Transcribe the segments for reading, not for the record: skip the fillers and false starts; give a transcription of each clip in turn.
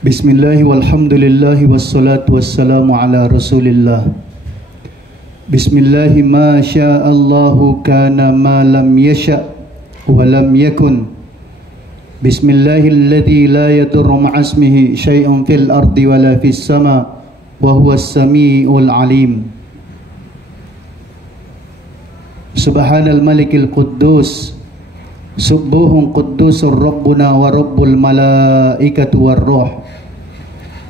Bismillahi walhamdulillahi wassalatu wassalamu ala rasulillah. Bismillahi ma sya'allahu kana ma lam yasha' wa lam yakun. Bismillahilladzi la yadurru ma'asmihi syai'un fil ardi wa la fis sama' wa huwas sami'ul alim. Subhanal malikil quddus Subuhun quddusur rabbuna wa rabbul malaikatu war ruh.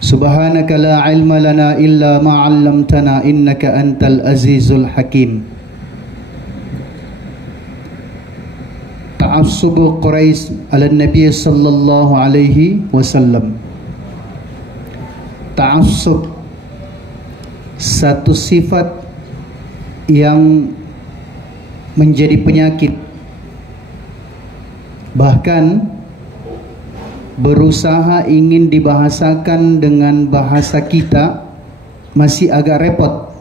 Subhanaka la ilma lana illa ma 'allamtana innaka antal azizul hakim. Ta'assubu Quraisy ala Nabi sallallahu alaihi wasallam. Ta'assub, satu sifat yang menjadi penyakit, bahkan berusaha ingin dibahasakan dengan bahasa kita masih agak repot.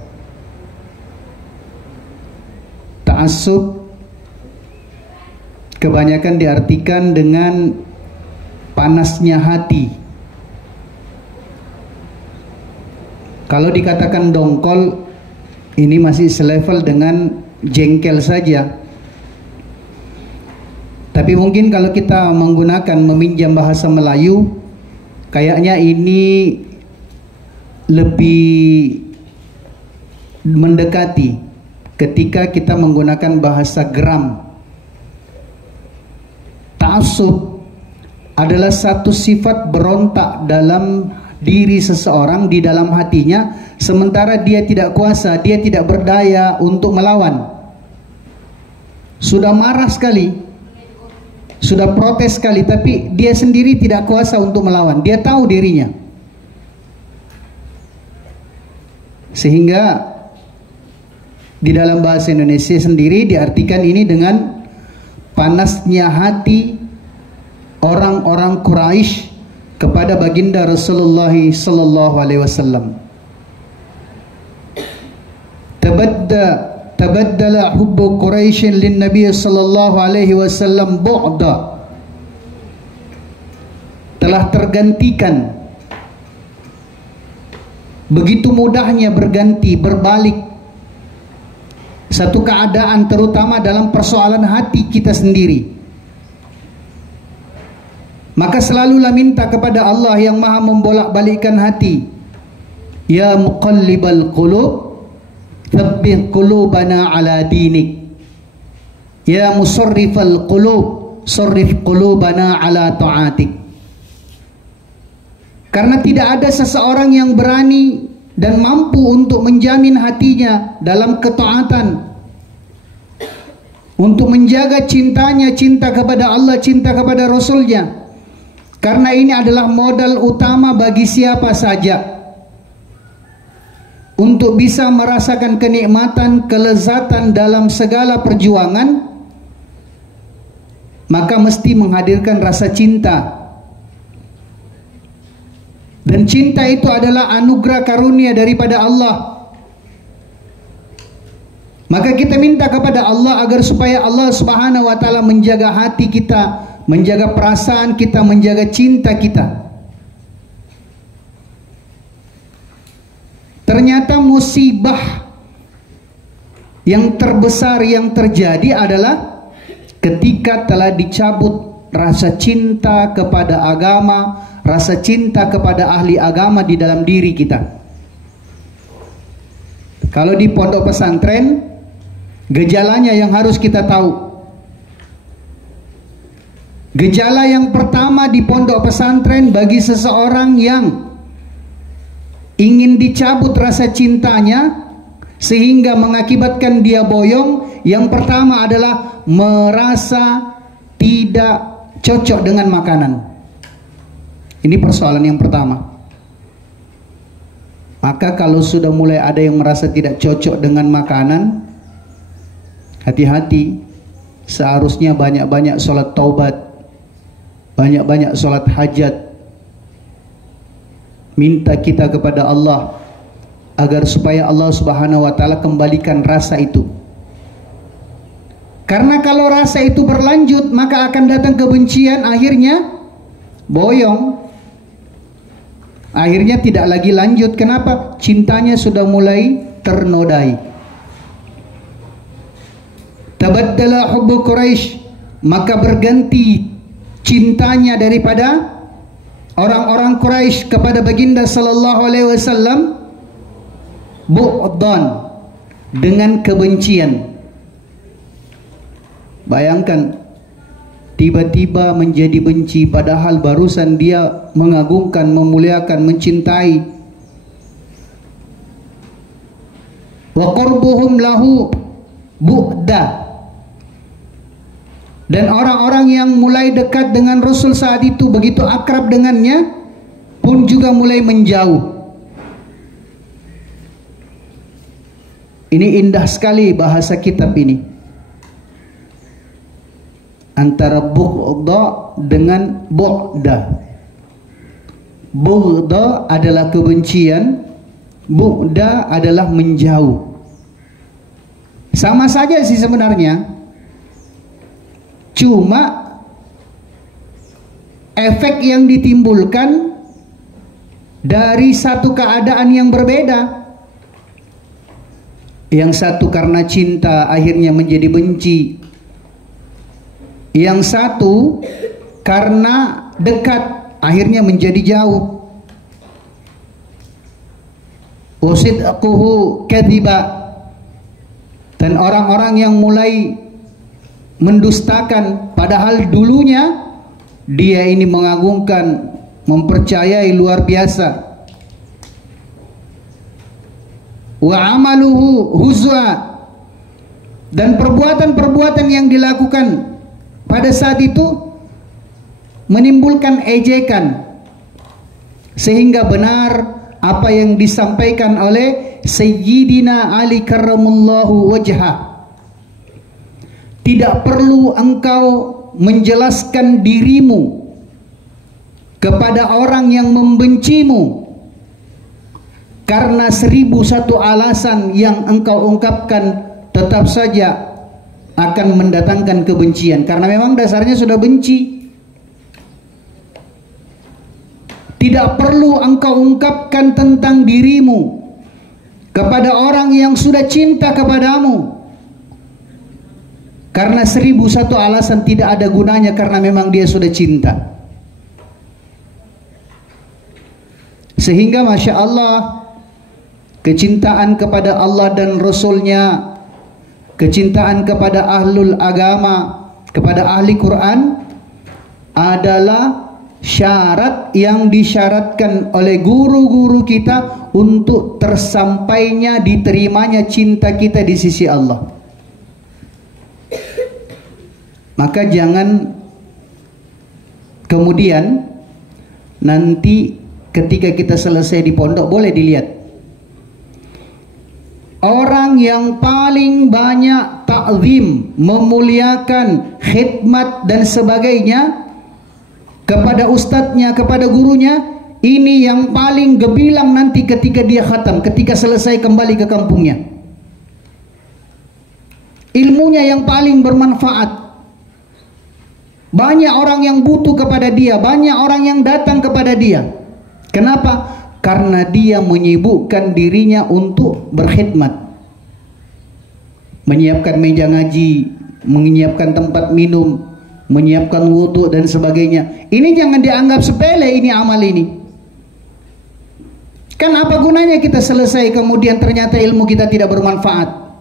Ta'assub kebanyakan diartikan dengan panasnya hati. Kalau dikatakan dongkol, ini masih selevel dengan jengkel saja. Tapi mungkin kalau kita meminjam bahasa Melayu, kayaknya ini lebih mendekati ketika kita menggunakan bahasa geram. Ta'assub adalah satu sifat berontak dalam diri seseorang, di dalam hatinya, sementara dia tidak kuasa, dia tidak berdaya untuk melawan. Sudah marah sekali, sudah protes sekali, tapi dia sendiri tidak kuasa untuk melawan. Dia tahu dirinya. Sehingga di dalam bahasa Indonesia sendiri diartikan ini dengan panasnya hati orang-orang Quraisy kepada baginda Rasulullah sallallahu alaihi wasallam. Tabaddala hubbu Quraisyin lin Nabi sallallahu alaihi wasallam bu'da. Telah tergantikan, begitu mudahnya berganti, berbalik satu keadaan, terutama dalam persoalan hati kita sendiri. Maka selalulah minta kepada Allah yang maha membolak-balikkan hati. Ya muqallibal qulub, tsabbit qulubana ala dinik. Ya musarrifal qulub, sarrif qulubana ala ta'atik. Karena tidak ada seseorang yang berani dan mampu untuk menjamin hatinya dalam ketaatan, untuk menjaga cintanya, cinta kepada Allah, cinta kepada Rasulnya. Karena ini adalah modal utama bagi siapa saja untuk bisa merasakan kenikmatan, kelezatan dalam segala perjuangan, maka mesti menghadirkan rasa cinta. Dan cinta itu adalah anugerah karunia daripada Allah. Maka kita minta kepada Allah agar supaya Allah Subhanahu wa taala menjaga hati kita, menjaga perasaan kita, menjaga cinta kita. Ternyata musibah yang terbesar yang terjadi adalah ketika telah dicabut rasa cinta kepada agama, rasa cinta kepada ahli agama di dalam diri kita. Kalau di pondok pesantren, gejalanya yang harus kita tahu. Gejala yang pertama di pondok pesantren bagi seseorang yang ingin dicabut rasa cintanya sehingga mengakibatkan dia boyong, yang pertama adalah merasa tidak cocok dengan makanan. Ini persoalan yang pertama. Maka kalau sudah mulai ada yang merasa tidak cocok dengan makanan, hati-hati. Seharusnya banyak-banyak sholat taubat, banyak-banyak sholat hajat. Minta kita kepada Allah agar supaya Allah Subhanahu wa taala kembalikan rasa itu. Karena kalau rasa itu berlanjut, maka akan datang kebencian, akhirnya boyong. Akhirnya tidak lagi lanjut. Kenapa? Cintanya sudah mulai ternodai. Tabaddala hubbu Quraisy, maka berganti cintanya daripada orang-orang Quraisy kepada baginda sallallahu alaihi wasallam bu'dan, dengan kebencian. Bayangkan, tiba-tiba menjadi benci padahal barusan dia mengagungkan, memuliakan, mencintai. Wa qurbuhum lahu bu'da, dan orang-orang yang mulai dekat dengan Rasul saat itu, begitu akrab dengannya, pun juga mulai menjauh. Ini indah sekali bahasa kitab ini. Antara bughda dengan bu'da. Bughda adalah kebencian, bu'da adalah menjauh. Sama saja sih sebenarnya. Cuma efek yang ditimbulkan dari satu keadaan yang berbeda. Yang satu karena cinta akhirnya menjadi benci. Yang satu karena dekat akhirnya menjadi jauh. Wasidquhu kadhiba, dan orang-orang yang mulai mendustakan padahal dulunya dia ini mengagungkan, mempercayai luar biasa. Wa amaluhu huzwa, dan perbuatan-perbuatan yang dilakukan pada saat itu menimbulkan ejekan, sehingga benar apa yang disampaikan oleh Sayyidina Ali karramallahu wajhah. Tidak perlu engkau menjelaskan dirimu kepada orang yang membencimu karena 1001 alasan yang engkau ungkapkan tetap saja akan mendatangkan kebencian, karena memang dasarnya sudah benci. Tidak perlu engkau ungkapkan tentang dirimu kepada orang yang sudah cinta kepadamu, karena 1001 alasan tidak ada gunanya, karena memang dia sudah cinta. Sehingga Masya Allah, kecintaan kepada Allah dan Rasulnya, kecintaan kepada ahlul agama, kepada ahli Quran adalah syarat yang disyaratkan oleh guru-guru kita untuk tersampainya, diterimanya cinta kita di sisi Allah. Maka jangan kemudian nanti ketika kita selesai di pondok boleh dilihat orang yang paling banyak ta'zim, memuliakan, khidmat dan sebagainya kepada ustadznya, kepada gurunya, ini yang paling gebilang nanti ketika dia khatam, ketika selesai kembali ke kampungnya. Ilmunya yang paling bermanfaat. Banyak orang yang butuh kepada dia, banyak orang yang datang kepada dia. Kenapa? Karena dia menyibukkan dirinya untuk berkhidmat, menyiapkan meja ngaji, menyiapkan tempat minum, menyiapkan wudhu dan sebagainya. Ini jangan dianggap sepele, ini amal ini. Kan apa gunanya kita selesai kemudian ternyata ilmu kita tidak bermanfaat?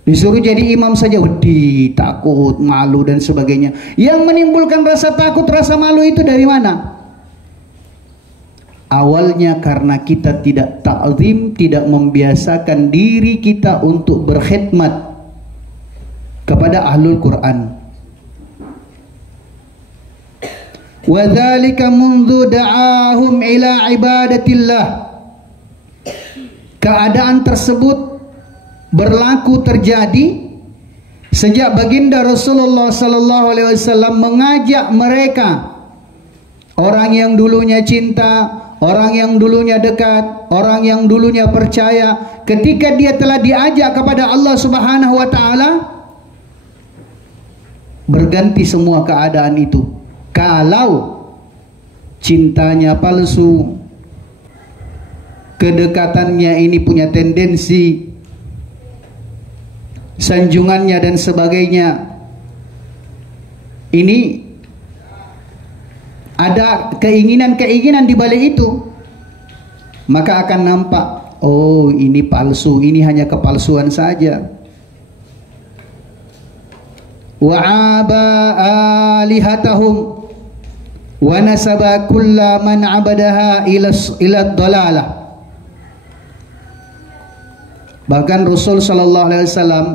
Disuruh jadi imam saja, wedi, takut, malu dan sebagainya. Yang menimbulkan rasa takut, rasa malu itu dari mana? Awalnya karena kita tidak ta'zim, tidak membiasakan diri kita untuk berkhidmat kepada ahlul Quran. Wa dzalika mundzu da'ahum ila ibadatillah. Keadaan tersebut berlaku terjadi sejak baginda Rasulullah sallallahu alaihi wasallam mengajak mereka, orang yang dulunya cinta, orang yang dulunya dekat, orang yang dulunya percaya, ketika dia telah diajak kepada Allah Subhanahu wa taala, berganti semua keadaan itu. Kalau cintanya palsu, kedekatannya ini punya tendensi, sanjungannya dan sebagainya. Ini ada keinginan-keinginan di balik itu, maka akan nampak, oh ini palsu, ini hanya kepalsuan saja. Wa aba alihatahum wa nasaba kulla man abadaha ila dhalalah. Bahkan Rasul sallallahu alaihi wasallam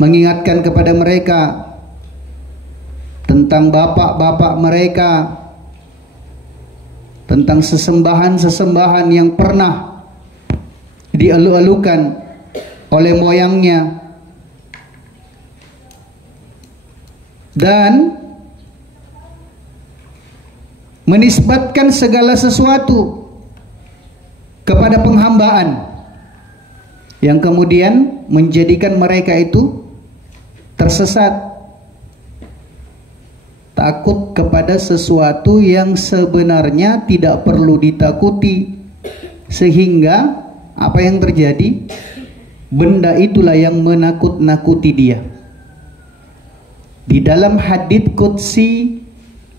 mengingatkan kepada mereka tentang bapak-bapak mereka, tentang sesembahan-sesembahan yang pernah dielu-elukan oleh moyangnya, dan menisbatkan segala sesuatu kepada penghambaan yang kemudian menjadikan mereka itu tersesat. Takut kepada sesuatu yang sebenarnya tidak perlu ditakuti, sehingga apa yang terjadi? Benda itulah yang menakut-nakuti dia. Di dalam hadits qudsi,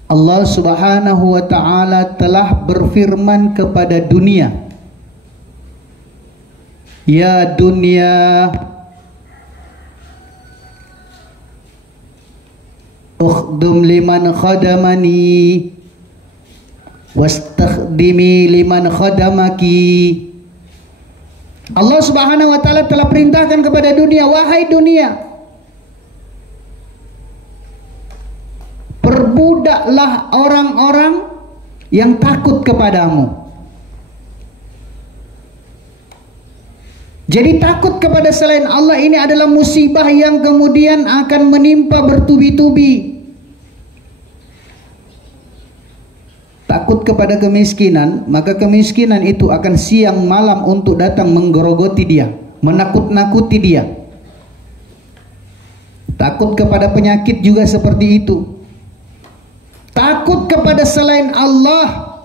Allah Subhanahu wa ta'ala telah berfirman kepada dunia, ya dunia, ukhdum liman khadamani wastakhdimi liman khadamaki. Allah Subhanahu wa ta'ala telah perintahkan kepada dunia, wahai dunia, perbudaklah orang-orang yang takut kepadamu. Jadi takut kepada selain Allah ini adalah musibah yang kemudian akan menimpa bertubi-tubi. Takut kepada kemiskinan, maka kemiskinan itu akan siang malam untuk datang menggerogoti dia, menakut-nakuti dia. Takut kepada penyakit juga seperti itu. Takut kepada selain Allah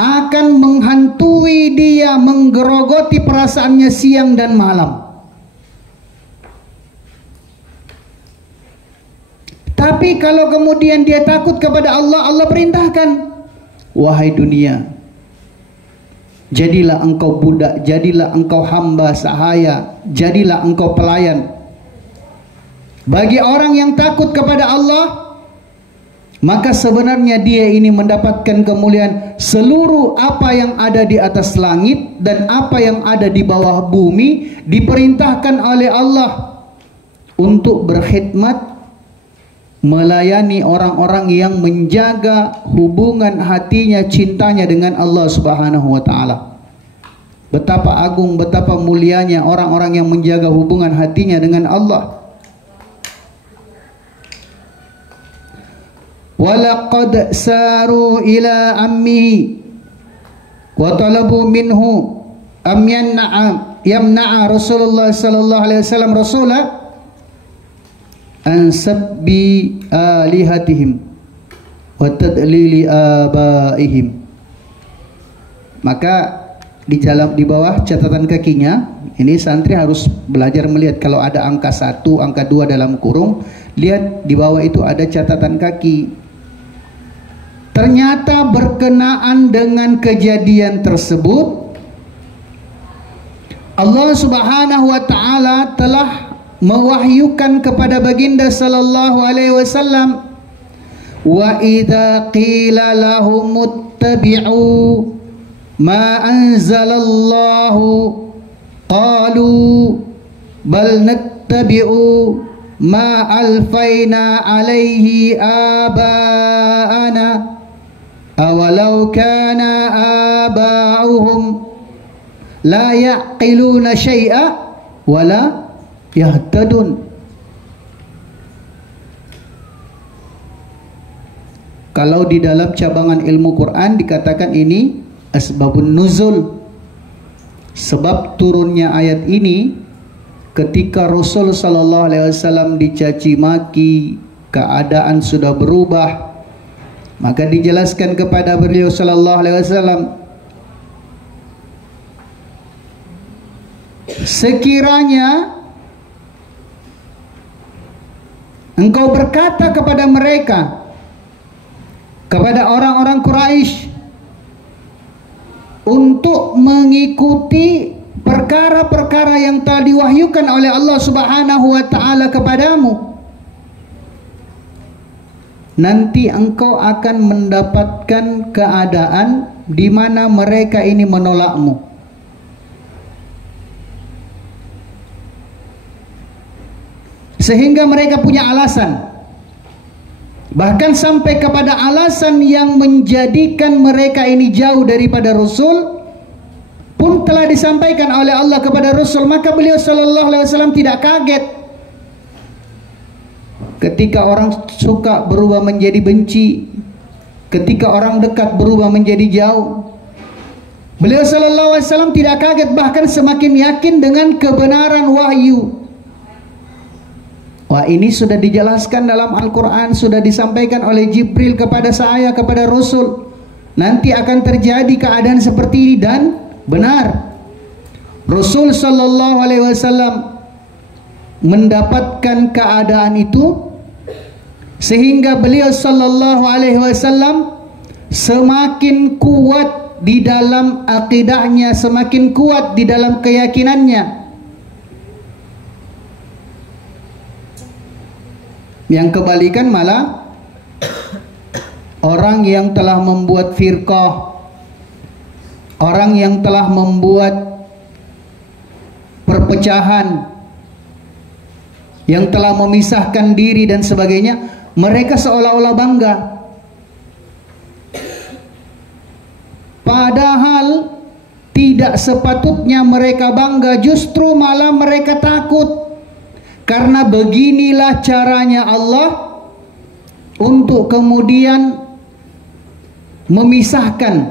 akan menghantui dia, menggerogoti perasaannya siang dan malam. Tapi kalau kemudian dia takut kepada Allah, Allah perintahkan, wahai dunia, jadilah engkau budak, jadilah engkau hamba sahaya, jadilah engkau pelayan. Bagi orang yang takut kepada Allah, maka sebenarnya dia ini mendapatkan kemuliaan. Seluruh apa yang ada di atas langit dan apa yang ada di bawah bumi diperintahkan oleh Allah untuk berkhidmat, melayani orang-orang yang menjaga hubungan hatinya, cintanya dengan Allah Subhanahu wa ta'ala. Betapa agung, betapa mulianya orang-orang yang menjaga hubungan hatinya dengan Allah. Walaqad saru ila ammihi wa talabu minhu am yamna'a Rasulullah sallallahu alaihi wasallam rasula an sabbi alihatihim wa tadlili abaihim. Maka di bawah catatan kakinya ini santri harus belajar melihat, kalau ada angka 1, angka 2 dalam kurung, lihat di bawah itu ada catatan kaki. Ternyata berkenaan dengan kejadian tersebut, Allah Subhanahu wa ta'ala telah mewahyukan kepada baginda sallallahu alaihi wasallam, wa idza qila lahum ittabi'u ma anzalallahu qalu bal nattabi'u ma alfaina alaihi aba'ana awalau kana aba'uhum la ya'qiluna syai'a wala yahtadun. Kalau di dalam cabangan ilmu Quran dikatakan ini asbabun nuzul, sebab turunnya ayat ini ketika Rasul sallallahu alaihi wasallam dicaci maki, keadaan sudah berubah, Maka dijelaskan kepada beliau sallallahu alaihi wasallam, sekiranya engkau berkata kepada mereka, kepada orang-orang Quraisy, untuk mengikuti perkara-perkara yang telah diwahyukan oleh Allah Subhanahu wa taala kepadamu, nanti engkau akan mendapatkan keadaan di mana mereka ini menolakmu. Sehingga mereka punya alasan, bahkan sampai kepada alasan yang menjadikan mereka ini jauh daripada Rasul pun telah disampaikan oleh Allah kepada Rasul. Maka beliau sallallahu alaihi wasallam tidak kaget ketika orang suka berubah menjadi benci, ketika orang dekat berubah menjadi jauh. Beliau sallallahu alaihi wasallam tidak kaget, bahkan semakin yakin dengan kebenaran wahyu. Wah, ini sudah dijelaskan dalam Al-Quran, sudah disampaikan oleh Jibril kepada saya, kepada Rasul. Nanti akan terjadi keadaan seperti ini, dan benar. Rasul sallallahu alaihi wasallam mendapatkan keadaan itu, sehingga beliau sallallahu alaihi wasallam semakin kuat di dalam akidahnya, semakin kuat di dalam keyakinannya. Yang kebalikan malah orang yang telah membuat firqah, orang yang telah membuat perpecahan, yang telah memisahkan diri dan sebagainya, mereka seolah-olah bangga. Padahal tidak sepatutnya mereka bangga, justru malah mereka takut. Karena beginilah caranya Allah untuk kemudian memisahkan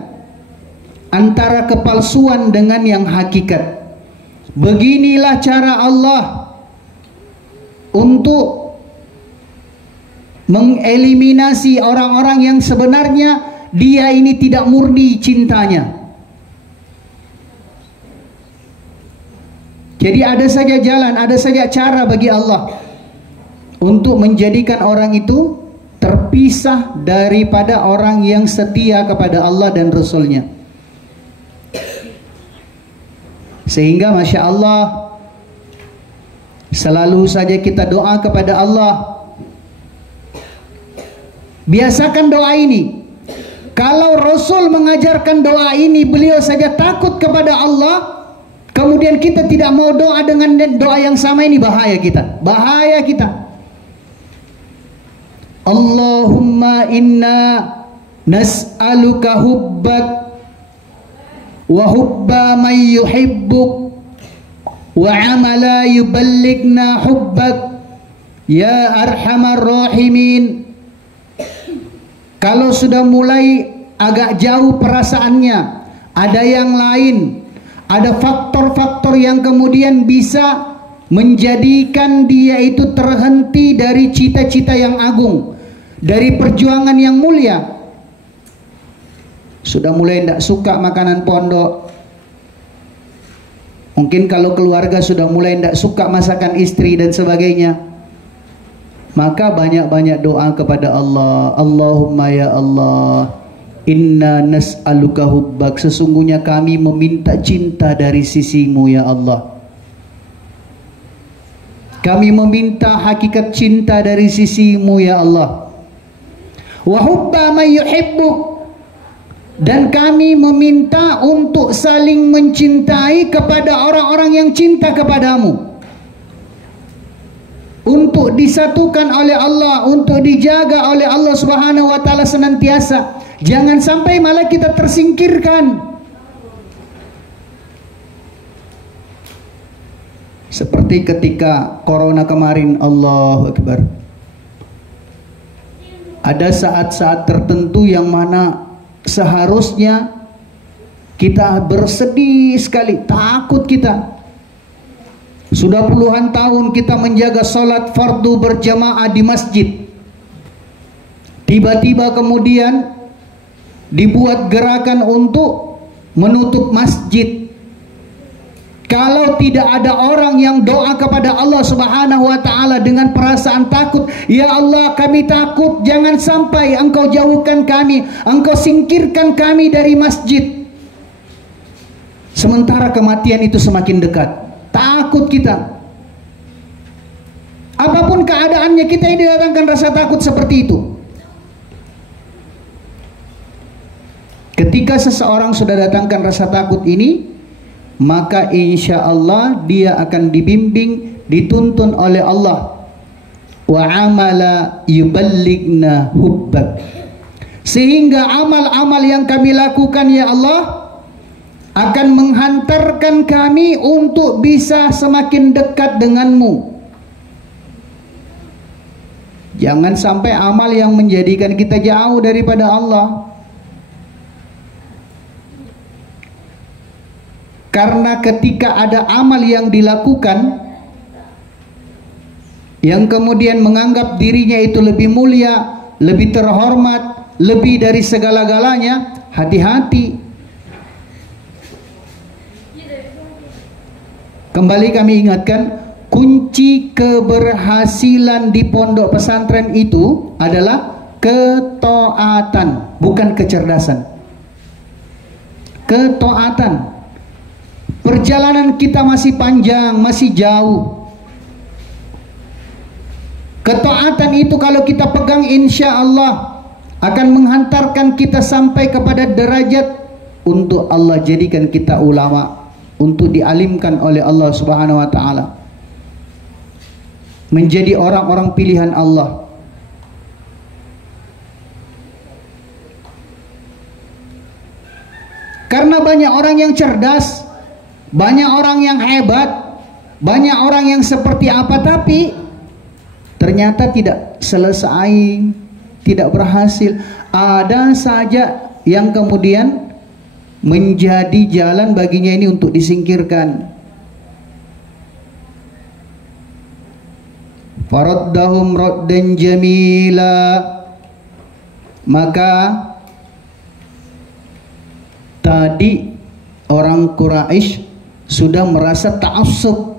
antara kepalsuan dengan yang hakikat. Beginilah cara Allah untuk mengeliminasi orang-orang yang sebenarnya dia ini tidak murni cintanya. Jadi ada saja jalan, ada saja cara bagi Allah untuk menjadikan orang itu terpisah daripada orang yang setia kepada Allah dan Rasulnya. Sehingga Masya Allah, selalu saja kita doa kepada Allah. Biasakan doa ini. Kalau Rasul mengajarkan doa ini, beliau saja takut kepada Allah, kemudian kita tidak mau doa dengan doa yang sama, ini bahaya kita. Bahaya kita. Allahumma inna nas'aluka hubbak wa hubba man yuhibbuk wa amala yuballighna hubbak ya arhamar rahimin. Kalau sudah mulai agak jauh perasaannya, ada yang lain, ada faktor-faktor yang kemudian bisa menjadikan dia itu terhenti dari cita-cita yang agung, dari perjuangan yang mulia. Sudah mulai tidak suka makanan pondok. Mungkin kalau keluarga sudah mulai tidak suka masakan istri dan sebagainya. Maka banyak-banyak doa kepada Allah. Allahumma ya Allah, inna nas'aluka hubbak, sesungguhnya kami meminta cinta dari sisimu ya Allah. Kami meminta hakikat cinta dari sisimu ya Allah. Wa hubba man yuhibbuk, dan kami meminta untuk saling mencintai kepada orang-orang yang cinta kepadamu, untuk disatukan oleh Allah, untuk dijaga oleh Allah Subhanahu wa taala senantiasa. Jangan sampai malah kita tersingkirkan. Seperti ketika corona kemarin, Allahu Akbar. Ada saat-saat tertentu yang mana seharusnya kita bersedih sekali, takut kita. Sudah puluhan tahun kita menjaga salat fardu berjamaah di masjid. Tiba-tiba kemudian dibuat gerakan untuk menutup masjid. Kalau tidak ada orang yang doa kepada Allah Subhanahu wa taala dengan perasaan takut, ya Allah, kami takut jangan sampai Engkau jauhkan kami, Engkau singkirkan kami dari masjid. Sementara kematian itu semakin dekat. Takut kita. Apapun keadaannya, kita ini didatangkan rasa takut seperti itu. Ketika seseorang sudah datangkan rasa takut ini, maka insya Allah dia akan dibimbing, dituntun oleh Allah. Wa amala yuballighna hubbak. Sehingga amal-amal yang kami lakukan, ya Allah, akan menghantarkan kami untuk bisa semakin dekat denganmu. Jangan sampai amal yang menjadikan kita jauh daripada Allah. Karena ketika ada amal yang dilakukan yang kemudian menganggap dirinya itu lebih mulia, lebih terhormat, lebih dari segala-galanya, hati-hati. Kembali kami ingatkan, kunci keberhasilan di pondok pesantren itu adalah ketaatan, bukan kecerdasan. Ketaatan. Perjalanan kita masih panjang, masih jauh. Ketaatan itu kalau kita pegang, insya Allah akan menghantarkan kita sampai kepada derajat untuk Allah jadikan kita ulama, untuk dialimkan oleh Allah Subhanahu wa taala, menjadi orang-orang pilihan Allah. Karena banyak orang yang cerdas, banyak orang yang hebat, banyak orang yang seperti apa, tapi ternyata tidak selesai, tidak berhasil. Ada saja yang kemudian menjadi jalan baginya ini untuk disingkirkan. Faraddahum raddan jamila. Maka tadi orang Quraisy sudah merasa ta'assub.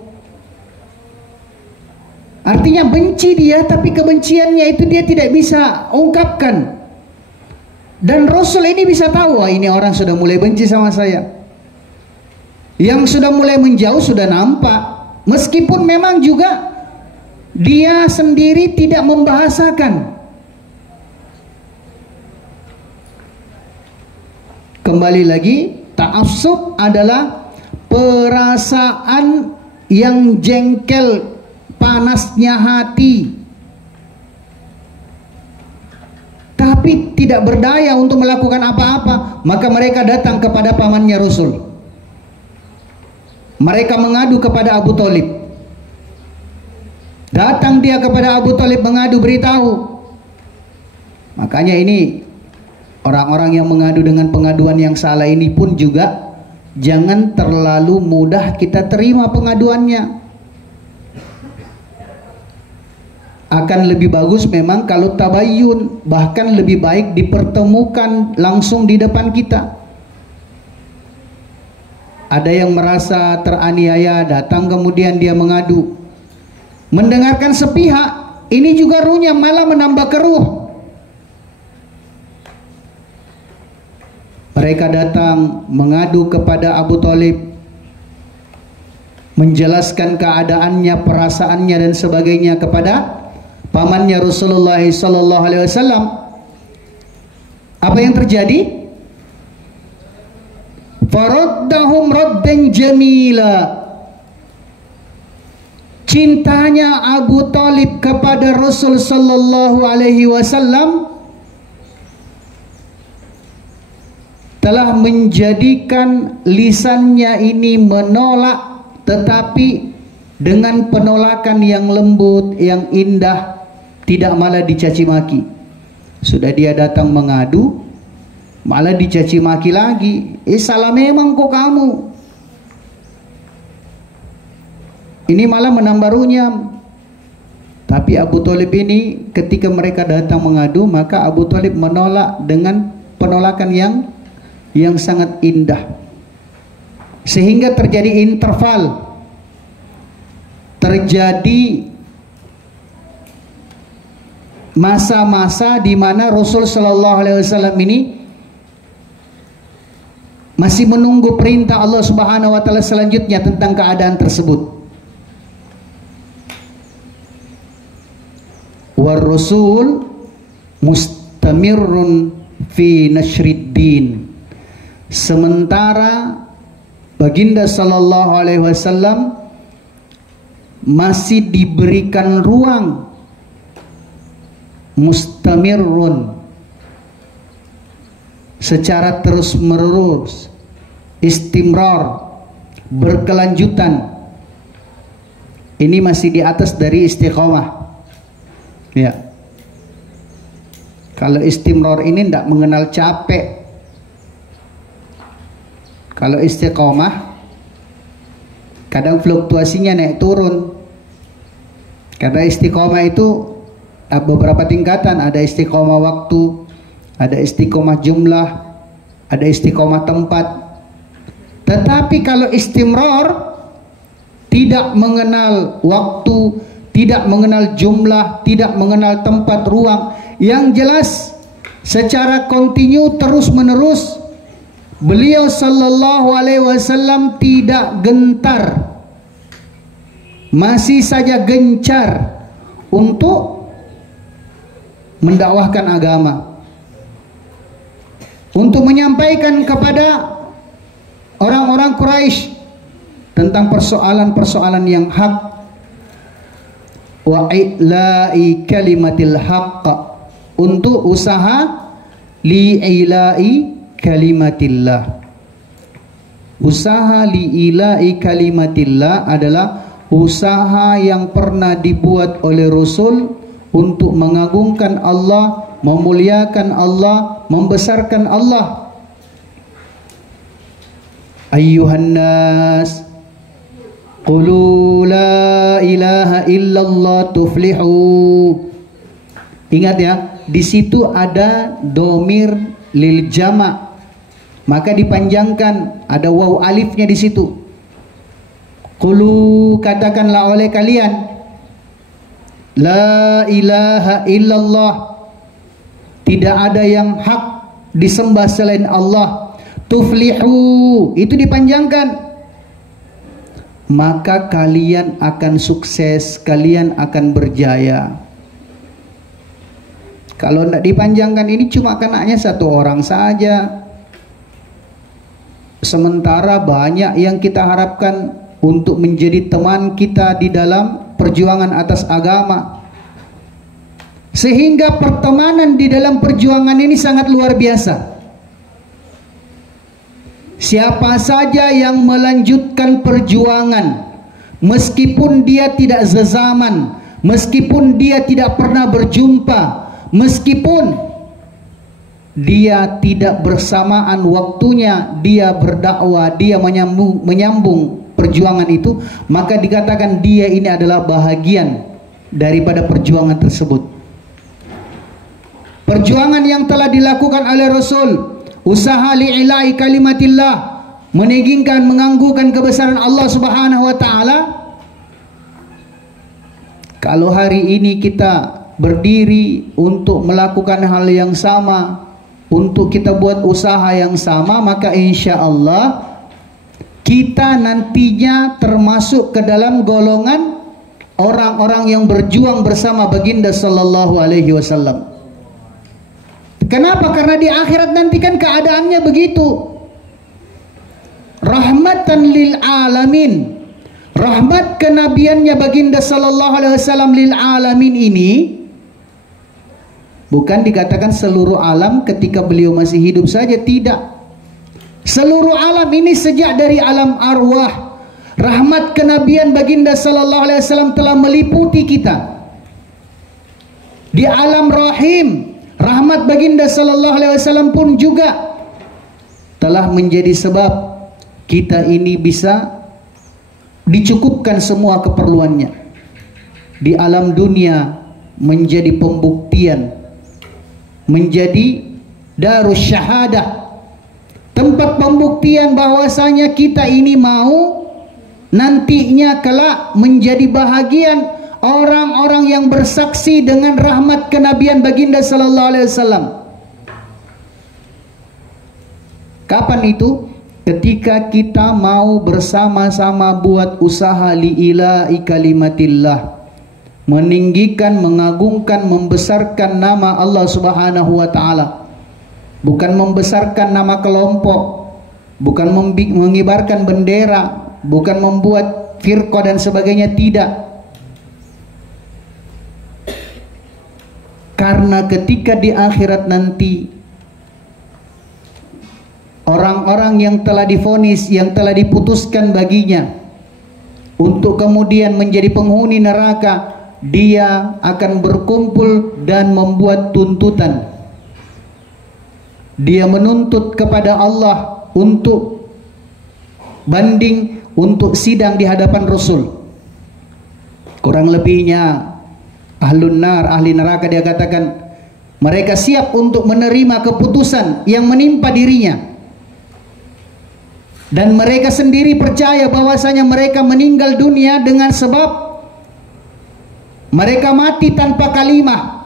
Artinya benci dia, tapi kebenciannya itu dia tidak bisa ungkapkan. Dan Rasul ini bisa tahu, wah ini orang sudah mulai benci sama saya. Yang sudah mulai menjauh sudah nampak. Meskipun memang juga dia sendiri tidak membahasakan. Kembali lagi, ta'assub adalah perasaan yang jengkel, panasnya hati, tapi tidak berdaya untuk melakukan apa-apa. Maka mereka datang kepada pamannya Rasul. Mereka mengadu kepada Abu Thalib. Datang dia kepada Abu Thalib mengadu, beritahu. Makanya ini orang-orang yang mengadu dengan pengaduan yang salah ini pun juga jangan terlalu mudah kita terima pengaduannya. Akan lebih bagus memang kalau tabayyun, bahkan lebih baik dipertemukan langsung di depan kita. Ada yang merasa teraniaya, datang kemudian dia mengadu. Mendengarkan sepihak, ini juga runyam, malah menambah keruh. Mereka datang mengadu kepada Abu Thalib, menjelaskan keadaannya, perasaannya dan sebagainya kepada pamannya Rasulullah sallallahu alaihi wasallam. Apa yang terjadi? Faraddahum raddan jamila. Cintanya Abu Thalib kepada Rasul sallallahu alaihi wasallam telah menjadikan lisannya ini menolak, tetapi dengan penolakan yang lembut, yang indah, tidak malah dicaci maki. Sudah dia datang mengadu, malah dicaci maki lagi. Salah memang kok kamu. Ini malah menambah runyam. Tapi Abu Thalib ini ketika mereka datang mengadu, maka Abu Thalib menolak dengan penolakan yang sangat indah. Sehingga terjadi interval, terjadi masa-masa di mana Rasul Shallallahu Alaihi Wasallam ini masih menunggu perintah Allah Subhanahu Wa Taala selanjutnya tentang keadaan tersebut. War Rasul mustamirrun fi nashriddin. Sementara Baginda Sallallahu Alaihi Wasallam masih diberikan ruang, mustamirrun, secara terus menerus, istimrar, berkelanjutan. Ini masih di atas dari istiqomah. Ya. Kalau istimrar ini tidak mengenal capek. Kalau istiqomah kadang fluktuasinya naik turun. Karena istiqomah itu beberapa tingkatan, ada istiqomah waktu, ada istiqomah jumlah, ada istiqomah tempat. Tetapi kalau istimrar tidak mengenal waktu, tidak mengenal jumlah, tidak mengenal tempat, ruang, yang jelas secara kontinu terus menerus beliau Sallallahu Alaihi Wasallam tidak gentar, masih saja gencar untuk mendakwahkan agama, untuk menyampaikan kepada orang-orang Quraisy tentang persoalan-persoalan yang hak, wa ila'i kalimatil haqq, untuk usaha li'ila'i kalimatillah. Usaha li'ila'i kalimatillah adalah usaha yang pernah dibuat oleh Rasul untuk mengagungkan Allah, memuliakan Allah, membesarkan Allah. Ayyuhan nas qulu la ilaha illallah tuflihu. Ingat ya, di situ ada domir lil jama', maka dipanjangkan, ada waw alifnya di situ. Qulu, katakanlah oleh kalian, la ilaha illallah, tidak ada yang hak disembah selain Allah. Tuflihu, itu dipanjangkan, maka kalian akan sukses, kalian akan berjaya. Kalau tidak dipanjangkan, ini cuma kenanya satu orang saja. Sementara banyak yang kita harapkan untuk menjadi teman kita di dalam perjuangan atas agama. Sehingga pertemanan di dalam perjuangan ini sangat luar biasa. Siapa saja yang melanjutkan perjuangan, meskipun dia tidak sezaman, meskipun dia tidak pernah berjumpa, meskipun dia tidak bersamaan waktunya dia berdakwah, dia menyambung perjuangan itu, maka dikatakan dia ini adalah bahagian daripada perjuangan tersebut. Perjuangan yang telah dilakukan oleh Rasul, usaha li'ilai kalimatillah, meninggikan, menganggurkan kebesaran Allah Subhanahu wa taala. Kalau hari ini kita berdiri untuk melakukan hal yang sama, untuk kita buat usaha yang sama, maka insya Allah kita nantinya termasuk ke dalam golongan orang-orang yang berjuang bersama Baginda Sallallahu Alaihi Wasallam. Kenapa? Karena di akhirat nanti kan keadaannya begitu. Rahmatan lil alamin. Rahmat kenabiannya Baginda Sallallahu Alaihi Wasallam lil alamin ini bukan dikatakan seluruh alam ketika beliau masih hidup saja, tidak. Seluruh alam ini sejak dari alam arwah. Rahmat kenabian Baginda Sallallahu Alaihi Wasallam telah meliputi kita. Di alam rahim, rahmat Baginda Sallallahu Alaihi Wasallam pun juga telah menjadi sebab kita ini bisa dicukupkan semua keperluannya. di alam dunia menjadi pembuktian, menjadi darus syahadah, tempat pembuktian bahwasanya kita ini mau nantinya kelak menjadi bahagian orang-orang yang bersaksi dengan rahmat kenabian baginda sallallahu alaihi wasallam. Kapan itu? Ketika kita mau bersama-sama buat usaha li'ila'i kalimatillah, meninggikan, mengagungkan, membesarkan nama Allah Subhanahu wa taala. Bukan membesarkan nama kelompok, bukan mengibarkan bendera, bukan membuat firqah dan sebagainya, tidak. Karena ketika di akhirat nanti orang-orang yang telah divonis, yang telah diputuskan baginya untuk kemudian menjadi penghuni neraka, dia akan berkumpul dan membuat tuntutan. Dia menuntut kepada Allah untuk banding, untuk sidang di hadapan Rasul. Kurang lebihnya ahlun nar, ahli neraka, dia katakan mereka siap untuk menerima keputusan yang menimpa dirinya. Dan mereka sendiri percaya bahwasanya mereka meninggal dunia dengan sebab mereka mati tanpa kalimah.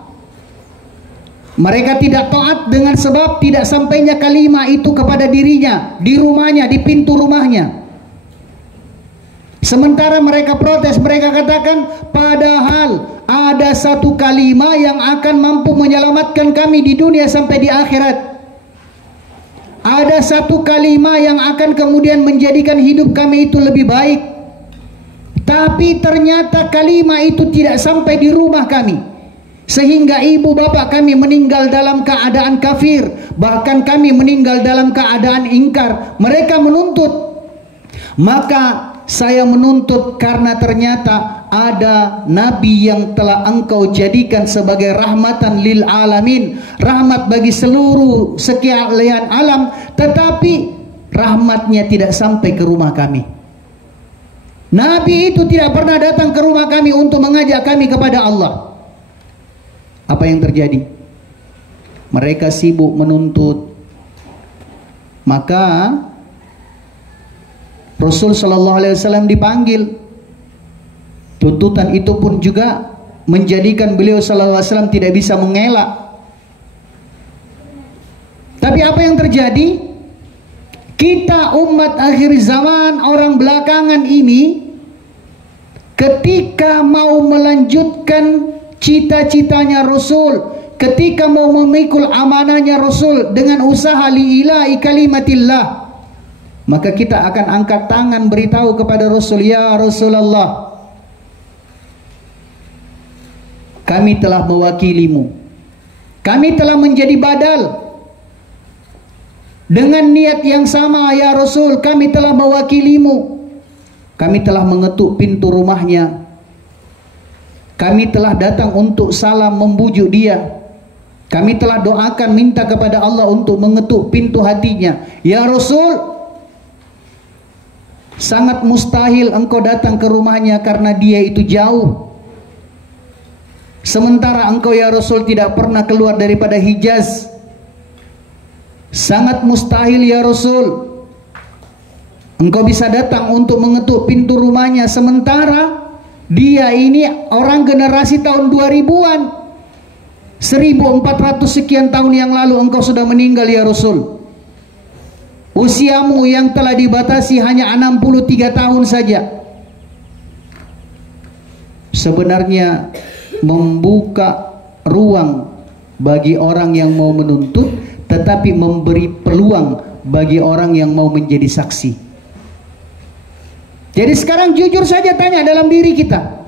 Mereka tidak taat dengan sebab tidak sampainya kalimah itu kepada dirinya, di rumahnya, di pintu rumahnya. Sementara mereka protes, mereka katakan padahal ada satu kalimah yang akan mampu menyelamatkan kami di dunia sampai di akhirat. Ada satu kalimah yang akan kemudian menjadikan hidup kami itu lebih baik. Tapi ternyata kalimah itu tidak sampai di rumah kami, sehingga ibu bapak kami meninggal dalam keadaan kafir, bahkan kami meninggal dalam keadaan ingkar. Mereka menuntut, maka saya menuntut karena ternyata ada nabi yang telah engkau jadikan sebagai rahmatan lil alamin, rahmat bagi seluruh sekalian alam, tetapi rahmatnya tidak sampai ke rumah kami. Nabi itu tidak pernah datang ke rumah kami untuk mengajak kami kepada Allah. Apa yang terjadi? Mereka sibuk menuntut. Maka Rasul sallallahu alaihi wasallam dipanggil. Tuntutan itu pun juga menjadikan beliau sallallahu alaihi wasallam tidak bisa mengelak. Tapi apa yang terjadi? Kita umat akhir zaman, orang belakangan ini, ketika mau melanjutkan cita-citanya Rasul, ketika mau memikul amanahnya Rasul dengan usaha li'ila'i kalimatillah, maka kita akan angkat tangan beritahu kepada Rasul, ya Rasulullah, kami telah mewakilimu, kami telah menjadi badal dengan niat yang sama, ya Rasul, kami telah mewakilimu. Kami telah mengetuk pintu rumahnya, kami telah datang untuk salam membujuk dia, kami telah doakan minta kepada Allah untuk mengetuk pintu hatinya. Ya Rasul, sangat mustahil engkau datang ke rumahnya karena dia itu jauh. Sementara engkau ya Rasul tidak pernah keluar daripada Hijaz. Sangat mustahil ya Rasul engkau bisa datang untuk mengetuk pintu rumahnya, sementara dia ini orang generasi tahun 2000-an. 1400 sekian tahun yang lalu engkau sudah meninggal ya Rasul. Usiamu yang telah dibatasi hanya 63 tahun saja. Sebenarnya membuka ruang bagi orang yang mau menuntut, tetapi memberi peluang bagi orang yang mau menjadi saksi. Jadi sekarang jujur saja tanya dalam diri kita.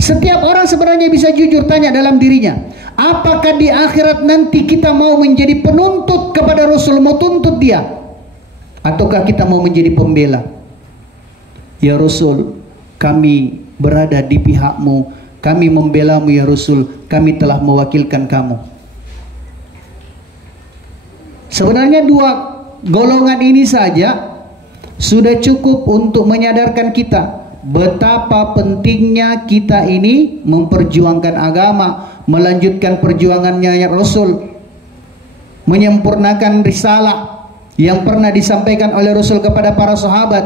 Setiap orang sebenarnya bisa jujur tanya dalam dirinya, apakah di akhirat nanti kita mau menjadi penuntut kepada Rasul, mau tuntut dia, ataukah kita mau menjadi pembela? Ya Rasul, kami berada di pihakmu, kami membelamu ya Rasul, kami telah mewakilkan kamu. Sebenarnya dua golongan ini saja sudah cukup untuk menyadarkan kita betapa pentingnya kita ini memperjuangkan agama, melanjutkan perjuangannya Rasul, menyempurnakan risalah yang pernah disampaikan oleh Rasul kepada para sahabat,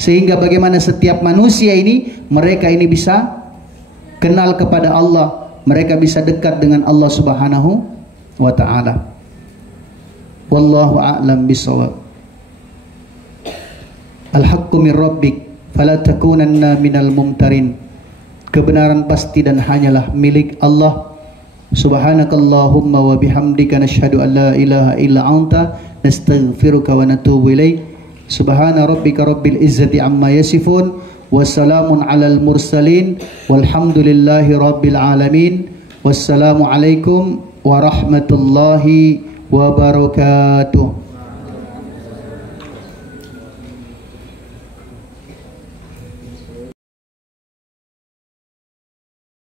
sehingga bagaimana setiap manusia ini, mereka ini bisa kenal kepada Allah, mereka bisa dekat dengan Allah Subhanahu wa ta'ala. Wallahu a'lam bishawab. Al-haqqu min rabbik fala takunanna minal mumtarin. Kebenaran pasti dan hanyalah milik Allah. Subhanakallahumma wa bihamdika nashhadu an la ilaha illa anta nastaghfiruka wa natubu ilaik. Subhana rabbika rabbil izzati amma yasifun wa salamun alal mursalin walhamdulillahi rabbil alamin. Wassalamu alaikum warahmatullahi wabarakatuh.